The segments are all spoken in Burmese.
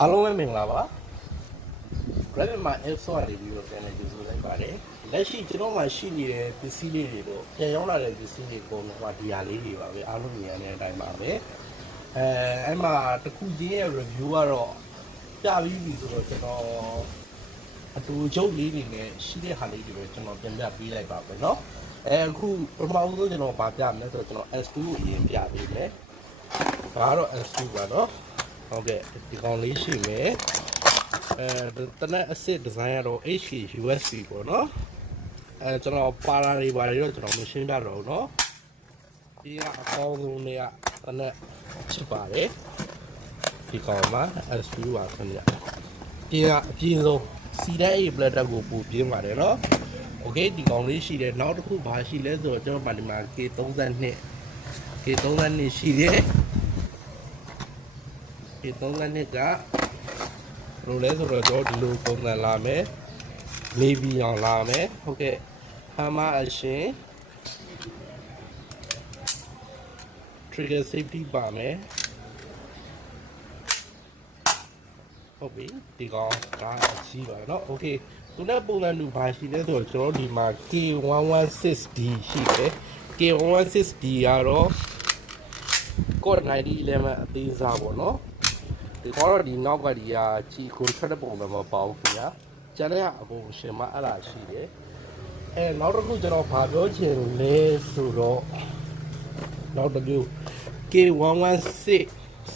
အားလုံးပဲမင်္ဂလာပါ Rabbit မှာ app ဆော့နေပြီးတော့ပြန်လည်ကြိုဆိုလိုက်ပါတယ်လက်ရှိကျွန်တော်မှရှိနေတဲ့ပစ္စည်းလေးတွေတော့ပြန်ရောက်လာတဲ့ပစ္စည်းတွေပုံတော့ဒီဟာလေးတွေပါပဲအားလုံးမြင်ရတဲ့အတိုင်းပါပဲအဲ့မှာတစ်ခုချင်းရဲ့ review ကတော့ကြာပြီးပြီဆိုတော့ကျွန်တော်အတူချုပ်လေးတွေနဲ့ရှိတဲ့ဟာလေးတွေပဲကျွန်တော်ပြန်ပြပေးလိုက်ပါမယ်เนาะအခုပထမဆုံးကျွန်တော်ဗာပြမယ်ဆိုတော့ကျွန်တော် S2 ကိုအရင်ပြပေးမယ်ဒါကတော့ S2 ပါเนาะဟုတ်ကဲ့ဒီကောင်လေးရှိမယ်တနက်အစစ်ဒီဇိုင်းကတော့ HK USB ပေါ့နော်ကျွန်တော်ပါရာတွေပါတယ်တော့ကျွန်တော်မရှင်းပြတော့ဘူးเนาะဒီကအကောင်းဆုံးတွေကတနက်ချစ်ပါတယ်ဒီကောင်မှာ S2 ပါခင်ဗျဒီကအပြင်းဆုံး C-A bladder ကိုပို့ပြင်းပါတယ်เนาะโอเคဒီကောင်လေးရှိတယ်နောက်တစ်ခုဘာရှိလဲဆိုတော့ကျွန်တော်ဒီမှာ K32 ရှိတယ်K32 ကလို့လဲဆိုတော့ကျွန်တော်ဒီလိုပုံစံလာမယ်နေပြီးအောင်လာမယ်ဟုတ်ကဲ့ဟမ်မာအရှင် trigger safety ပါမယ်ဟုတ်ပြီဒီကောင်ဒါအကြီးပါเนาะโอเคသူနဲ့ပုံစံလူဘာရှိလဲဆိုတော့ကျွန်တော်ဒီမှာ K116D ရှိတယ် K116D ကတော့ Core 9011အသေးစားပေါ့เนาะဒီကတော့ဒီနောက်ကဒီကကြီးခွန်ထွက်တဲ့ပုံစံမပေါ့ခင်ဗျာကျန်တဲ့အကုန်ရှင်မအဲ့ဒါရှိတယ်နောက်တစ်ခုကျွန်တော်ဗာပြောချင်လဲဆိုတော့နောက်တစ်မျိုး K116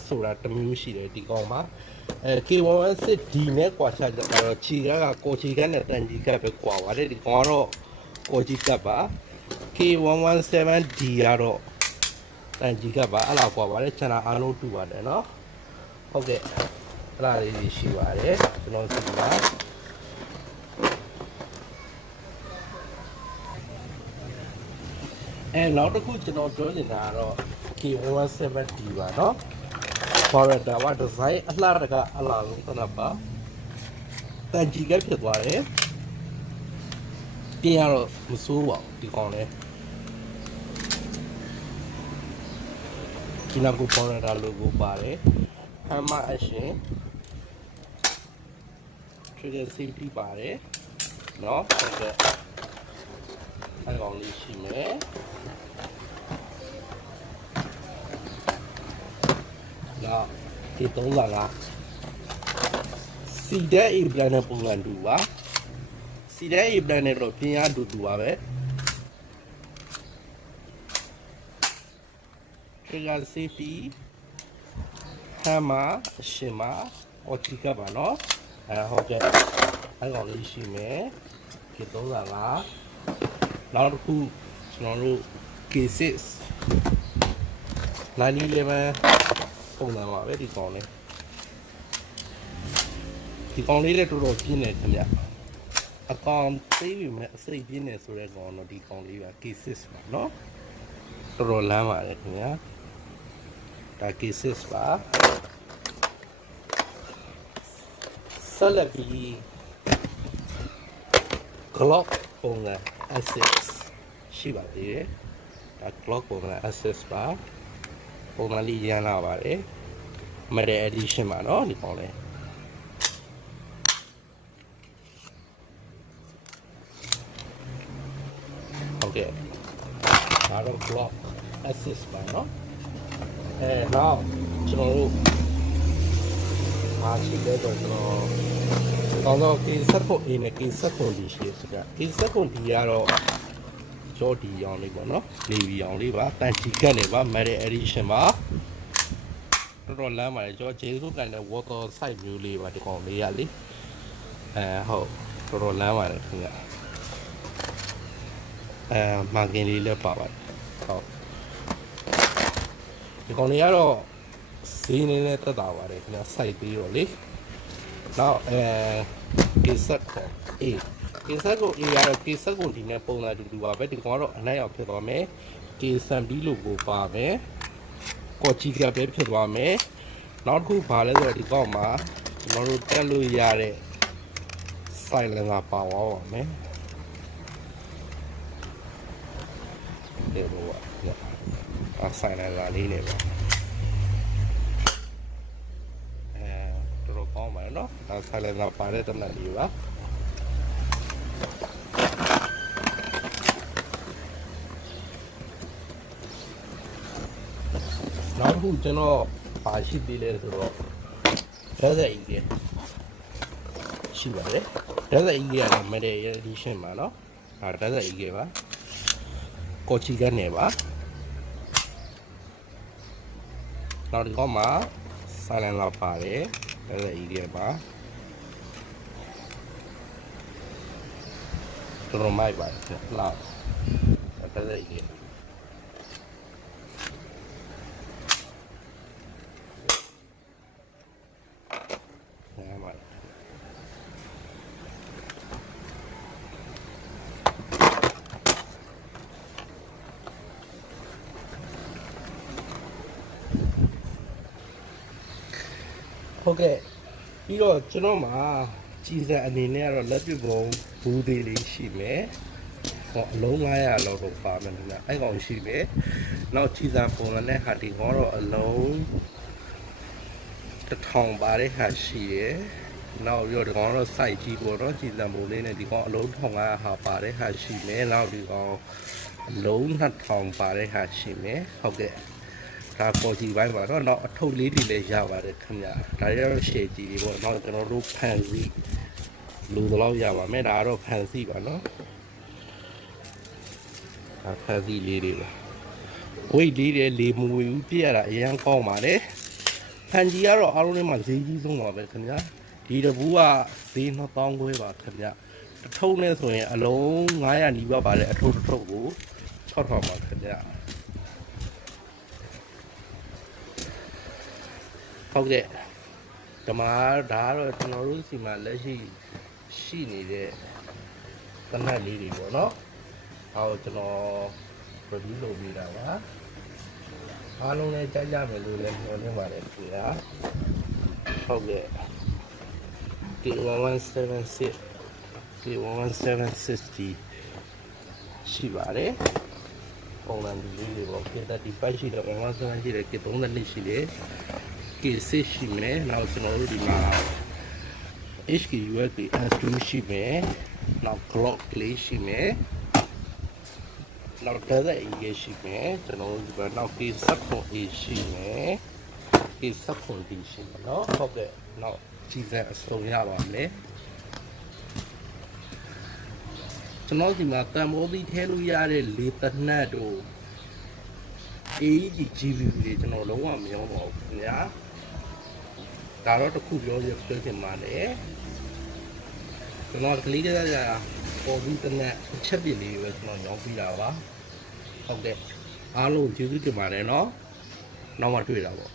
ဆိုတာတစ်မျိုးရှိတယ်ဒီကောင်မှာK116D နဲ့ကွာခြားကြတော့ခြေကကိုခြေကနဲ့တန်ကြီးကပဲကွာပါတယ်ဒီကောင်ကတော့ကိုကြီးကပါ K117D ကတော့တန်ကြီးကပါအဲ့လောက်ကွာပါတယ်ကျန်တာအားလုံးတူပါတယ်เนาะဟုတ်ကဲ့အဲ့ဒါလေးရှိပါတယ်ကျွန်တော်စီမှာနောက်တစ်ခုကျွန်တော်ပြောနေတာကတော့ K117D ပါเนาะဘာလဲဒါကဒီဇိုင်းအလှရကအလားလုံးသနာပါတန်ကြီးကဖြစ်သွားတယ်ပြင်ရတော့မစိုးပါဘူးဒီကောင်လေးဒီနောက်ကိုပေါ်ရတာ logo ပါတယ်ဟမ်မာအရှင် trigger safety ပါတယ်เนาะဟုတ်ကဲ့အဲ့ကောင်လေးရှိမယ်နောက်ဒီ35 C-A brand နဲ့ပုံစံတူပါ C-A brand နဲ့တော့ပြင်ရတူပါပဲtrigger safety ဟမ်မာအရှင်မှာအော်ချီကပါเนาะဟုတ်ကဲ့အဲ့ကောင်လေးရှိမယ် K35 နောက်တစ်ခုကျွန်တော်တို့ K6 911ပုံစံပါပဲဒီကောင်လေးလည်းတော်တော်ပြင်းတယ်ခင်ဗျအကောင်သေးပြီမဲ့အစိတ်ပြင်းတယ်ဆိုတဲ့ကောင်တော့ဒီကောင်လေးပါ K6 ပါเนาะတော်တော်လမ်းပါတယ်ခင်ဗျာဒါ K6 ပါဆက်လက်ပြီး Glock ပုံစံ Access ရှိပါသေးတယ်ဒါ Glock ပုံစံ Access ပါပုံစံလေးရမ်းလာပါတယ် Metal Edition ပါเนาะဒီကောင်လေးဟုတ်ကဲ့ဒါတော့ Glock Access ပါเนาะနောက်ကျွန်တော်တို့အားရှိတဲ့တော့ကျွန်တော်K7A နဲ့ K7D ရှိတယ်ဆိုတော့K7D ကတော့ကြောဒီရောင်လေးပေါ့နော်နေဗီရောင်လေးပါတန်ချီကတ်နေပါ Metal Edition ပါတော်တော်လမ်းပါတယ်ကျွန်တော်ဂျေဆုကန်တဲ့ water site မျိုးလေးပါဒီကောင်လေးရလေဟုတ်တော်တော်လမ်းပါတယ်ခင်ဗျမာကင်လေးလည်းပါပါတယ်ဟုတ်ဒီကောင်လေးကတော့ဈေးနေနဲ့တက်တာပါတယ်ခင်ဗျ site ပြီးတော့လေနောက်K7A K7A ကတော့ K7D နဲ့ပုံစံတူပါပဲဒီကောင်ကတော့အနိုင်အောင်ဖြစ်သွားမယ် K7D လို့ကိုပါမယ်ကော်ချီကပဲဖြစ်သွားမယ်နောက်တစ်ခုဘာလဲဆိုတော့ဒီကောင်မှာကျွန်တော်တို့တက်လို့ရတဲ့ silent ကပါသွားပါမယ်ဒီလိုပါsilent ကလေးနေပါတော်တော် မယ်နော်ဒါဆိုင်လန်ဆာပါတဲ့တနက်လေးပါနောက်တစ်ခုကျွန်တော်ပါရှိသေးလဲဆိုတော့ဓာတ်ဆိုင်ကြီးရှိပါတယ်ဓာတ်ဆိုင်ကြီးကတော့ metal edition ပါနော်ဒါဓာတ်ဆိုင်ကြီးပါကိုချီကနေပါနောက်ဒီကောင်မှာဆိုင်လန်လောက်ပါတယ်ဓာတ်ဆိုင်ကြီးပါတော်မိုက်ပါလောက်ဓာတ်ဆိုင်ကြီးဟုတ်ကဲ့ပြီးတော့ကျွန်တော်မှာကြီးစံအနေနဲ့ကတော့လက်ပြပုံဘူးသေးလေးရှိမယ်ဟောအလုံး900လောက်တော့ပါမယ်နော်အဲ့ကောင်ရှိမယ်နောက်ကြီးစံပုံနဲ့ဟာဒီကောင်တော့အလုံး1000ပါတဲ့ဟာရှိရယ်နောက်ပြီးတော့ဒီကောင်တော့ site ကြီးပေါ့နော်ကြီးစံပုံလေးနဲ့ဒီကောင်အလုံး1500ဟာပါတဲ့ဟာရှိမယ်နောက်ဒီကောင်အလုံး2000ပါတဲ့ဟာရှိမယ်ဟုတ်ကဲ့ဒါပေါ်ကြီးပိုင်းပါတော့နောက်အထုပ်လေးတွေလည်းရပါတယ်ခင်ဗျာဒါတွေတော့ရှယ်ကြီးတွေပေါ့နောက်ကျွန်တော်တို့ဖန်စီလူတော့ရပါမယ်ဒါကတော့ဖန်စီပါနော်ဒါဖန်စီလေးတွေပါဝိတ်လေးတွေလေမူဘူးပြရတာအရင်ကောင်းပါတယ်ဖန်ကြီးကတော့အားလုံးထဲမှာဈေးကြီးဆုံးပါပဲခင်ဗျာဒီတဘူးကဈေး2000ခွဲပါခင်ဗျာအထုပ်နဲ့ဆိုရင်အလုံး900နီးပါးပါတယ်အထုပ်တစ်ထုပ်ကို6000ပါခင်ဗျာဟုတ်ကဲ့ဒီမှာဒါကတော့ကျွန်တော်တို့စီမှာလက်ရှိနေတဲ့တနက်လေးတွေပေါ့နော်အော်ကျွန်တော် review လုပ်ပေးတာပါအားလုံးလည်းကြားကြမယ်လို့လည်းပြောနေပါတယ်ခင်ဗျာဟုတ်ကဲ့ K1176 K1760 ရှိပါတယ်ပုံစံလေးတွေပေါ့ K35 ရှိတယ်11ရှိတယ် K32 ရှိတယ်K6 ရှိမယ်နောက်ကျွန်တော်တို့ဒီမှာ HK USB S2 ရှိမယ်နောက် Glock လေးရှိမယ်နောက် Desert Eagle ရှိမယ်ကျွန်တော်တို့ဒီမှာနောက် K7A ရှိမယ် K7D ရှိမယ်เนาะဟုတ်ကဲ့နောက်ကြီးစံအစုံရပါမယ်ကျွန်တော်ဒီမှာတန်ဖိုးပြီးထဲလို့ရတဲ့လေတနတ်တို့ AEG GBB တွေကျွန်တော်လုံးဝမရောပါဘူးခင်ဗျာဒါတော့တစ်ခုပြောချင်ပါတယ်ကျွန်တော်ကလေးကပေါ်ပြီးတနက်ချက်ပြလေးပဲကျွန်တော်ရောင်းပြတာပါဟုတ်ကဲ့အားလုံးကျေးဇူးတင်ပါတယ်เนาะနောက်မှတွေ့တာပေါ့